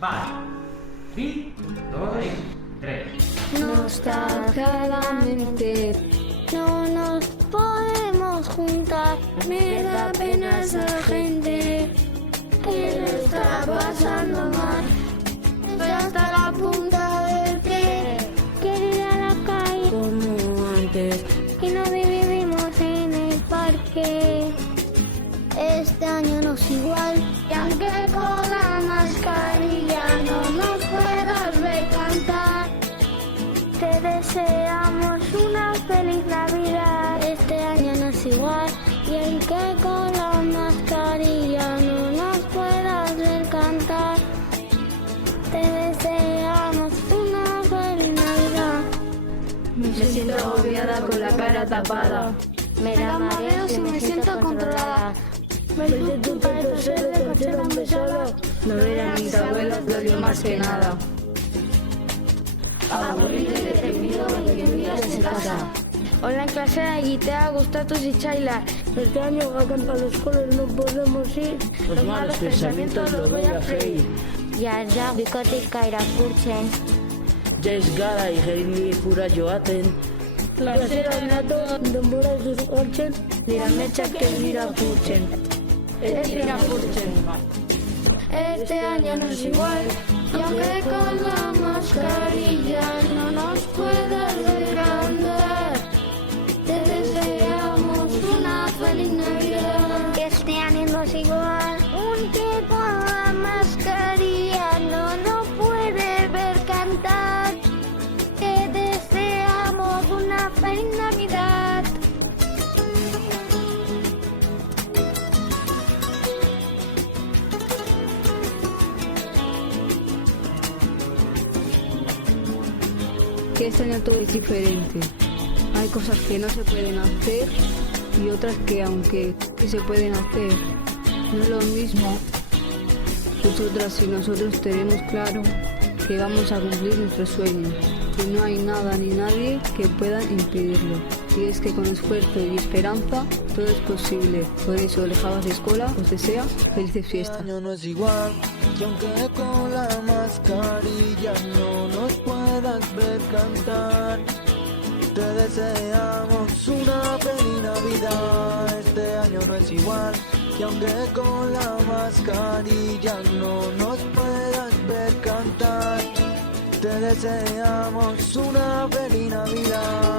Vale. Y 2, 3. Nostálgicamente no nos podemos juntar. Me da pena esa gente que lo está pasando mal. Estoy hasta la punta del pie. Quiero ir a la calle como antes y no vivimos en el parque. Este año no es igual, y aunque con la mascarilla no nos puedas ver cantar, te deseamos una feliz Navidad. Este año no es igual, y aunque con la mascarilla no nos puedas ver cantar, te deseamos una feliz Navidad. Me siento agobiada con la cara tapada. Me da mareos y me siento controlada. Me siento un solo de coche sola. No ver a mis abuelos lo odio más que nada. Aburrido y deprimido porque vivías en casa. Hola en clase de guitarra, gustatos y chaila. Este año a cantar a la escuela no podemos ir. Los malos pensamientos los voy a freír. Yarda bikotika irakurtzen. Jaiz gara igerini pura joaten. Klasera nato denbora ez duzu hartzen. Nire ametsak ez dira purtzen. Ez dira purtzen. Este año no es igual, y aunque con la mascarilla no nos puedas ver cantar, te deseamos una feliz Navidad. Este año no es igual, aunque con la mascarilla no nos puedes ver cantar, te deseamos una feliz Navidad. Que este año todo es diferente. Hay cosas que no se pueden hacer y otras que aunque sí se pueden hacer, no es lo mismo. Nosotras y nosotros tenemos claro que vamos a cumplir nuestros sueños y no hay nada ni nadie que pueda impedirlo. Y es que con esfuerzo y esperanza todo es posible. Por eso, dejabas de escuela, os desea felices fiestas. Este año no es igual, y aunque con la mascarilla no nos puedas ver cantar, te deseamos una feliz Navidad. Este año no es igual, y aunque con la mascarilla no nos puedas ver cantar, te deseamos una feliz Navidad.